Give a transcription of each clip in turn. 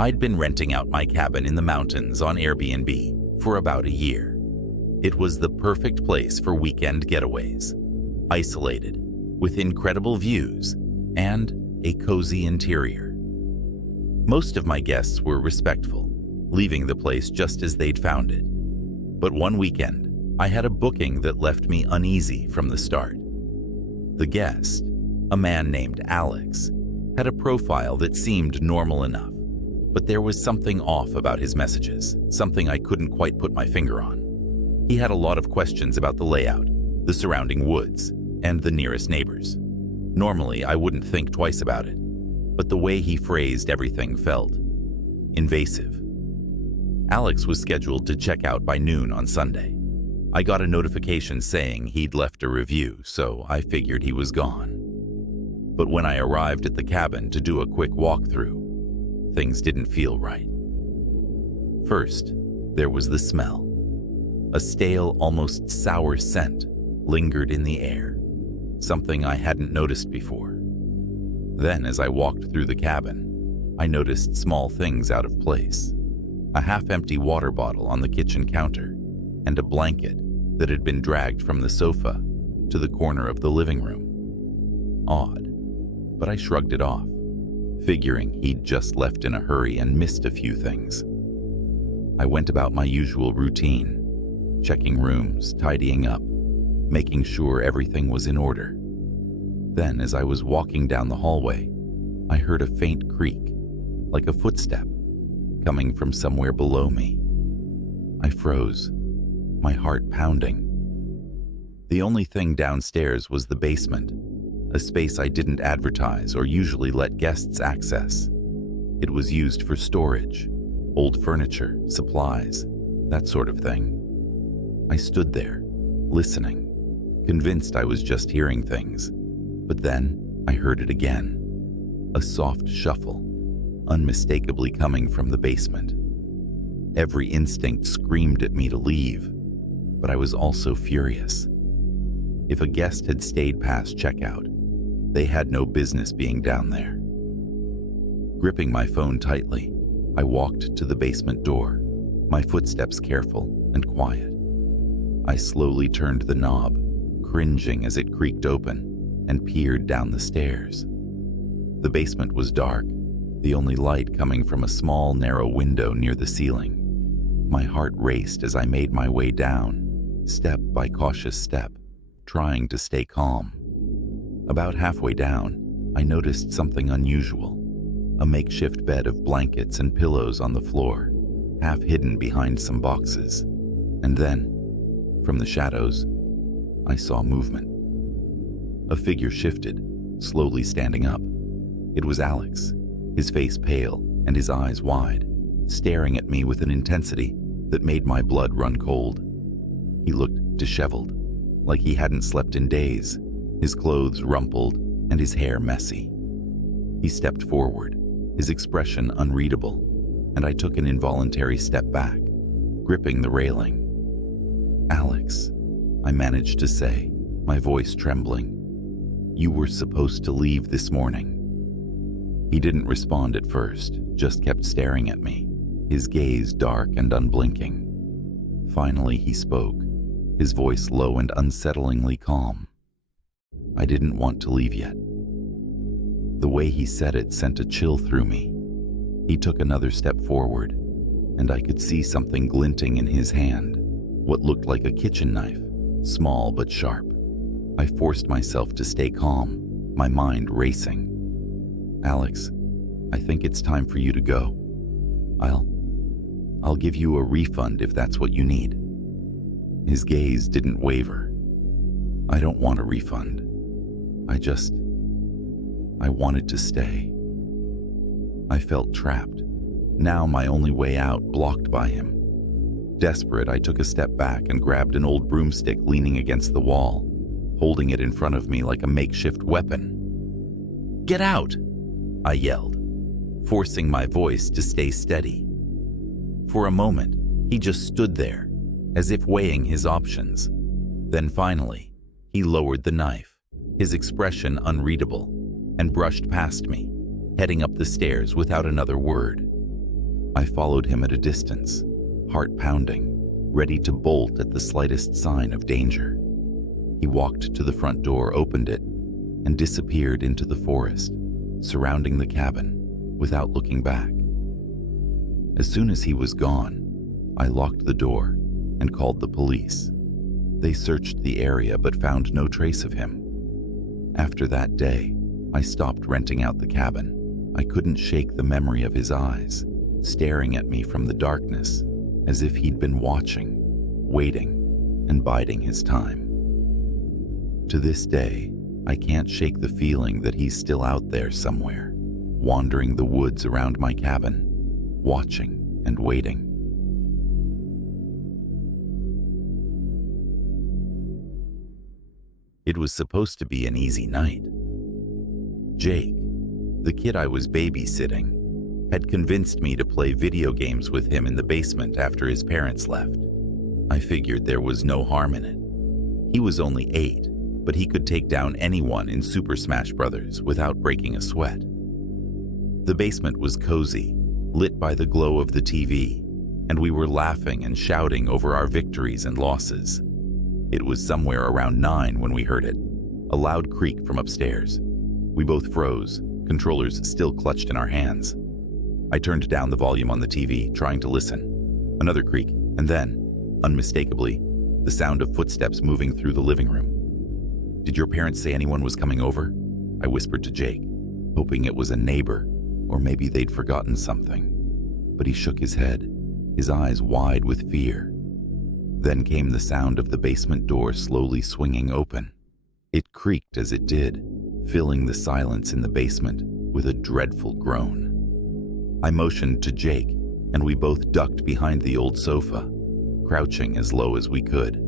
I'd been renting out my cabin in the mountains on Airbnb for about a year. It was the perfect place for weekend getaways. Isolated, with incredible views, and a cozy interior. Most of my guests were respectful, leaving the place just as they'd found it. But one weekend, I had a booking that left me uneasy from the start. The guest, a man named Alex, had a profile that seemed normal enough, but there was something off about his messages, something I couldn't quite put my finger on. He had a lot of questions about the layout, the surrounding woods, and the nearest neighbors. Normally, I wouldn't think twice about it, but the way he phrased everything felt invasive. Alex was scheduled to check out by noon on Sunday. I got a notification saying he'd left a review, so I figured he was gone. But when I arrived at the cabin to do a quick walkthrough, things didn't feel right. First, there was the smell. A stale, almost sour scent lingered in the air, something I hadn't noticed before. Then, as I walked through the cabin, I noticed small things out of place. A half-empty water bottle on the kitchen counter, and a blanket that had been dragged from the sofa to the corner of the living room. Odd, but I shrugged it off, figuring he'd just left in a hurry and missed a few things. I went about my usual routine, checking rooms, tidying up, making sure everything was in order. Then, as I was walking down the hallway, I heard a faint creak, like a footstep, coming from somewhere below me. I froze, my heart pounding. The only thing downstairs was the basement, a space I didn't advertise or usually let guests access. It was used for storage, old furniture, supplies, that sort of thing. I stood there, listening, convinced I was just hearing things. But then I heard it again. A soft shuffle, unmistakably coming from the basement. Every instinct screamed at me to leave, but I was also furious. If a guest had stayed past checkout, they had no business being down there. Gripping my phone tightly, I walked to the basement door, my footsteps careful and quiet. I slowly turned the knob, cringing as it creaked open, and peered down the stairs. The basement was dark, the only light coming from a small, narrow window near the ceiling. My heart raced as I made my way down, step by cautious step, trying to stay calm. About halfway down, I noticed something unusual. A makeshift bed of blankets and pillows on the floor, half hidden behind some boxes. And then, from the shadows, I saw movement. A figure shifted, slowly standing up. It was Alex, his face pale and his eyes wide, staring at me with an intensity that made my blood run cold. He looked disheveled, like he hadn't slept in days, his clothes rumpled and his hair messy. He stepped forward, his expression unreadable, and I took an involuntary step back, gripping the railing. "Alex," I managed to say, my voice trembling. "You were supposed to leave this morning." He didn't respond at first, just kept staring at me, his gaze dark and unblinking. Finally, he spoke, his voice low and unsettlingly calm. "I didn't want to leave yet." The way he said it sent a chill through me. He took another step forward, and I could see something glinting in his hand, what looked like a kitchen knife, small but sharp. I forced myself to stay calm, my mind racing. "Alex, I think it's time for you to go. I'll give you a refund if that's what you need." His gaze didn't waver. "I don't want a refund. I wanted to stay." I felt trapped, now my only way out blocked by him. Desperate, I took a step back and grabbed an old broomstick leaning against the wall, holding it in front of me like a makeshift weapon. "Get out!" I yelled, forcing my voice to stay steady. For a moment, he just stood there, as if weighing his options. Then finally, he lowered the knife, his expression unreadable, and brushed past me, heading up the stairs without another word. I followed him at a distance, heart pounding, ready to bolt at the slightest sign of danger. He walked to the front door, opened it, and disappeared into the forest, surrounding the cabin without looking back. As soon as he was gone, I locked the door and called the police. They searched the area but found no trace of him. After that day, I stopped renting out the cabin. I couldn't shake the memory of his eyes, staring at me from the darkness, as if he'd been watching, waiting, and biding his time. To this day, I can't shake the feeling that he's still out there somewhere, wandering the woods around my cabin, watching and waiting. It was supposed to be an easy night. Jake, the kid I was babysitting, had convinced me to play video games with him in the basement after his parents left. I figured there was no harm in it. He was only 8, but he could take down anyone in Super Smash Bros. Without breaking a sweat. The basement was cozy, lit by the glow of the TV, and we were laughing and shouting over our victories and losses. It was somewhere around 9 when we heard it, a loud creak from upstairs. We both froze, controllers still clutched in our hands. I turned down the volume on the TV, trying to listen. Another creak, and then, unmistakably, the sound of footsteps moving through the living room. "Did your parents say anyone was coming over?" I whispered to Jake, hoping it was a neighbor, or maybe they'd forgotten something. But he shook his head, his eyes wide with fear. Then came the sound of the basement door slowly swinging open. It creaked as it did, filling the silence in the basement with a dreadful groan. I motioned to Jake, and we both ducked behind the old sofa, crouching as low as we could.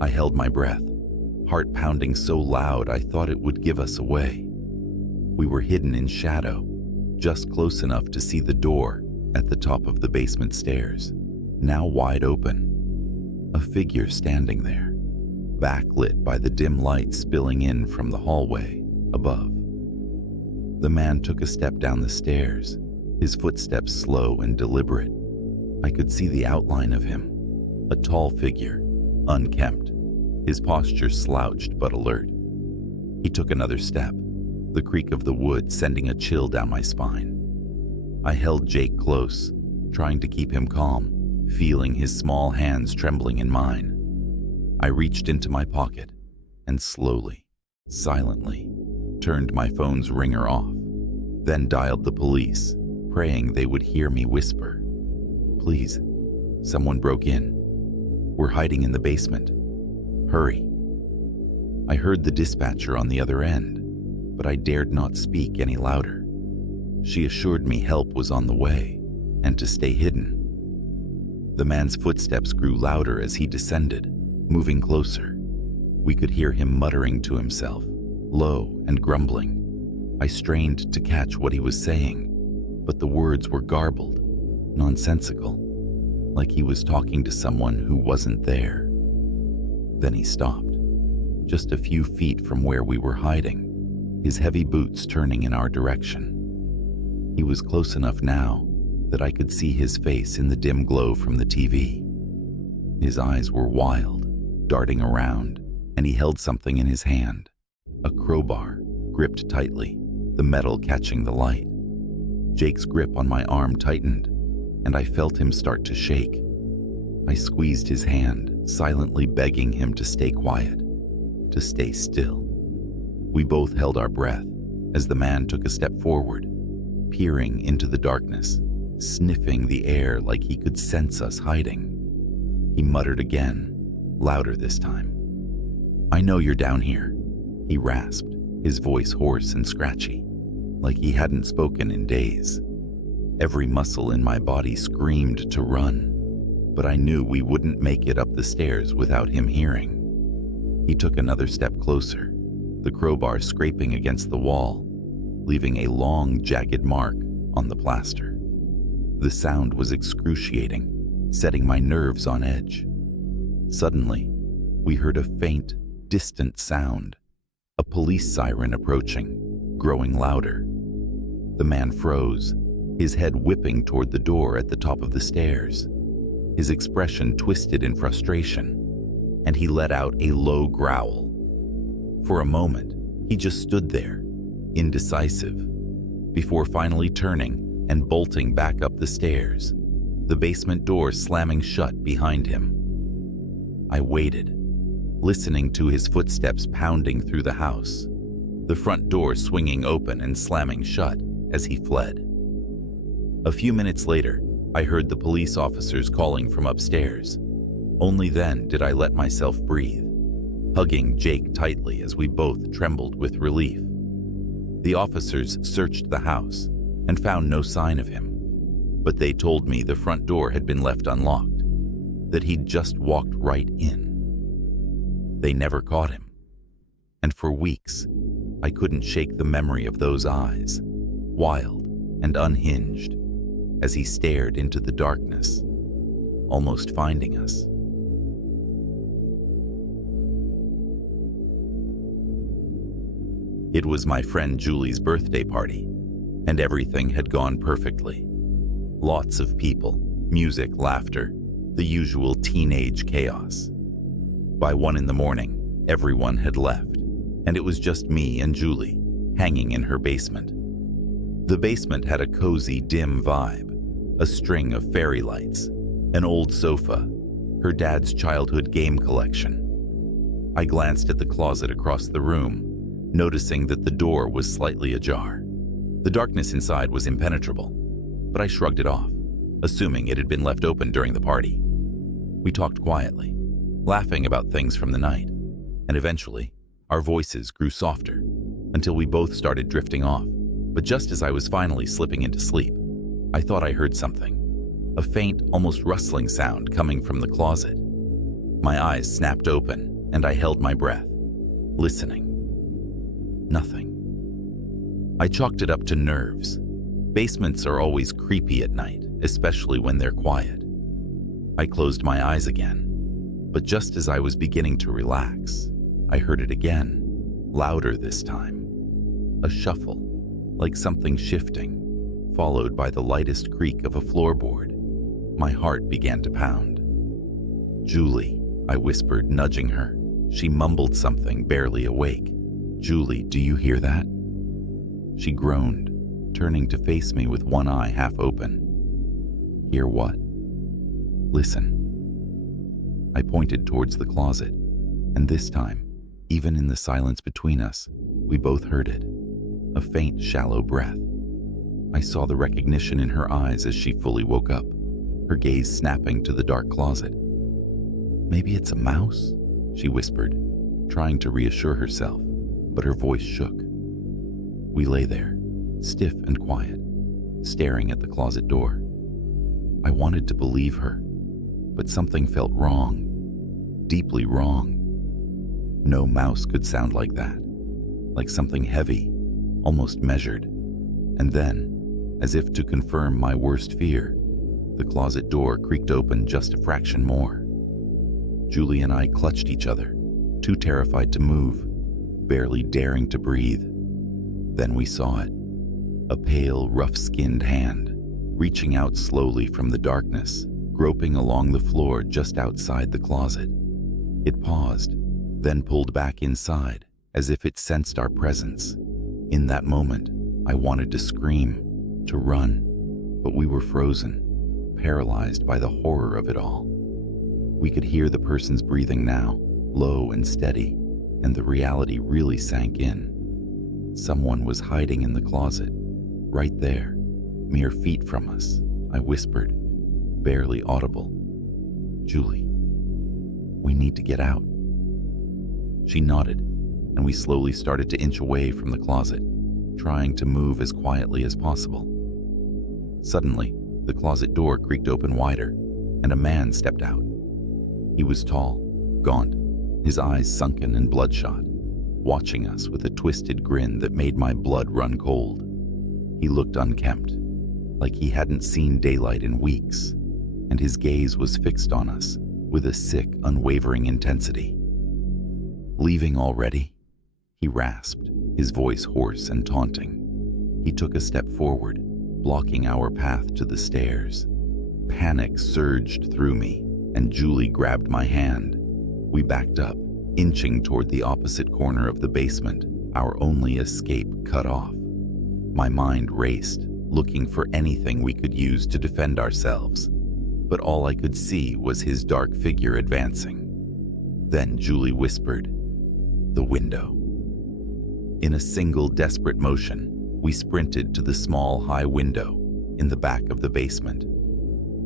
I held my breath, heart pounding so loud I thought it would give us away. We were hidden in shadow, just close enough to see the door at the top of the basement stairs, now wide open. A figure standing there, backlit by the dim light spilling in from the hallway above. The man took a step down the stairs, his footsteps slow and deliberate. I could see the outline of him, a tall figure, unkempt, his posture slouched but alert. He took another step, the creak of the wood sending a chill down my spine. I held Jake close, trying to keep him calm, feeling his small hands trembling in mine. I reached into my pocket and slowly, silently, turned my phone's ringer off, then dialed the police, praying they would hear me whisper, "Please, someone broke in. We're hiding in the basement. Hurry." I heard the dispatcher on the other end, but I dared not speak any louder. She assured me help was on the way and to stay hidden. The man's footsteps grew louder as he descended, moving closer. We could hear him muttering to himself, low and grumbling. I strained to catch what he was saying, but the words were garbled, nonsensical, like he was talking to someone who wasn't there. Then he stopped, just a few feet from where we were hiding, his heavy boots turning in our direction. He was close enough now that I could see his face in the dim glow from the TV. His eyes were wild, darting around, and he held something in his hand, a crowbar, gripped tightly, the metal catching the light. Jake's grip on my arm tightened, and I felt him start to shake. I squeezed his hand, silently begging him to stay quiet, to stay still. We both held our breath as the man took a step forward, peering into the darkness, sniffing the air like he could sense us hiding. He muttered again, louder this time. "I know you're down here," he rasped, his voice hoarse and scratchy, like he hadn't spoken in days. Every muscle in my body screamed to run, but I knew we wouldn't make it up the stairs without him hearing. He took another step closer, the crowbar scraping against the wall, leaving a long, jagged mark on the plaster. The sound was excruciating, setting my nerves on edge. Suddenly, we heard a faint, distant sound, a police siren approaching, growing louder. The man froze, his head whipping toward the door at the top of the stairs. His expression twisted in frustration, and he let out a low growl. For a moment, he just stood there, indecisive, before finally turning and bolting back up the stairs, the basement door slamming shut behind him. I waited, listening to his footsteps pounding through the house, the front door swinging open and slamming shut as he fled. A few minutes later, I heard the police officers calling from upstairs. Only then did I let myself breathe, hugging Jake tightly as we both trembled with relief. The officers searched the house and found no sign of him, but they told me the front door had been left unlocked, that he'd just walked right in. They never caught him, and for weeks, I couldn't shake the memory of those eyes, wild and unhinged, as he stared into the darkness, almost finding us. It was my friend Julie's birthday party, and everything had gone perfectly. Lots of people, music, laughter, the usual teenage chaos. By 1 a.m, everyone had left, and it was just me and Julie, hanging in her basement. The basement had a cozy, dim vibe, a string of fairy lights, an old sofa, her dad's childhood game collection. I glanced at the closet across the room, noticing that the door was slightly ajar. The darkness inside was impenetrable, but I shrugged it off, assuming it had been left open during the party. We talked quietly, laughing about things from the night, and eventually, our voices grew softer until we both started drifting off. But just as I was finally slipping into sleep, I thought I heard something, a faint, almost rustling sound coming from the closet. My eyes snapped open, and I held my breath, listening. Nothing. I chalked it up to nerves. Basements are always creepy at night, especially when they're quiet. I closed my eyes again, but just as I was beginning to relax, I heard it again, louder this time. A shuffle, like something shifting, followed by the lightest creak of a floorboard. My heart began to pound. "Julie," I whispered, nudging her. She mumbled something, barely awake. "Julie, do you hear that?" She groaned, turning to face me with one eye half open. "Hear what?" "Listen." I pointed towards the closet, and this time, even in the silence between us, we both heard it. A faint, shallow breath. I saw the recognition in her eyes as she fully woke up, her gaze snapping to the dark closet. "Maybe it's a mouse," she whispered, trying to reassure herself, but her voice shook. We lay there, stiff and quiet, staring at the closet door. I wanted to believe her, but something felt wrong, deeply wrong. No mouse could sound like that, like something heavy, almost measured. And then, as if to confirm my worst fear, the closet door creaked open just a fraction more. Julie and I clutched each other, too terrified to move, barely daring to breathe. Then we saw it, a pale, rough-skinned hand, reaching out slowly from the darkness, groping along the floor just outside the closet. It paused, then pulled back inside, as if it sensed our presence. In that moment, I wanted to scream, to run, but we were frozen, paralyzed by the horror of it all. We could hear the person's breathing now, low and steady, and the reality really sank in. Someone was hiding in the closet, right there, mere feet from us, I whispered, barely audible. "Julie, we need to get out." She nodded, and we slowly started to inch away from the closet, trying to move as quietly as possible. Suddenly, the closet door creaked open wider, and a man stepped out. He was tall, gaunt, his eyes sunken and bloodshot, watching us with a twisted grin that made my blood run cold. He looked unkempt, like he hadn't seen daylight in weeks, and his gaze was fixed on us with a sick, unwavering intensity. "Leaving already?" he rasped, his voice hoarse and taunting. He took a step forward, blocking our path to the stairs. Panic surged through me, and Julie grabbed my hand. We backed up, inching toward the opposite corner of the basement, our only escape cut off. My mind raced, looking for anything we could use to defend ourselves, but all I could see was his dark figure advancing. Then Julie whispered, "The window." In a single desperate motion, we sprinted to the small high window in the back of the basement.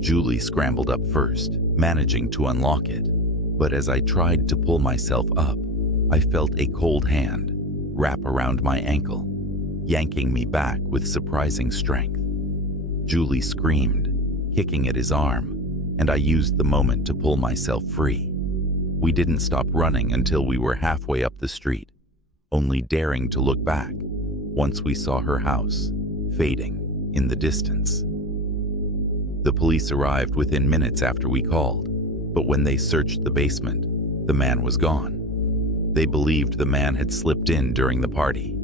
Julie scrambled up first, managing to unlock it, but as I tried to pull myself up, I felt a cold hand wrap around my ankle, yanking me back with surprising strength. Julie screamed, kicking at his arm, and I used the moment to pull myself free. We didn't stop running until we were halfway up the street, only daring to look back once we saw her house fading in the distance. The police arrived within minutes after we called, but when they searched the basement, the man was gone. They believed the man had slipped in during the party.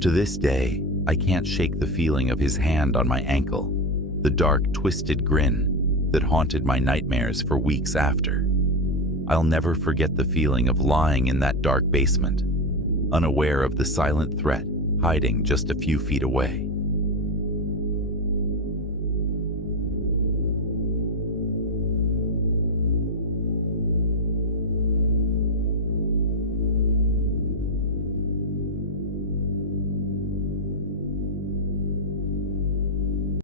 To this day, I can't shake the feeling of his hand on my ankle, the dark, twisted grin that haunted my nightmares for weeks after. I'll never forget the feeling of lying in that dark basement, unaware of the silent threat hiding just a few feet away.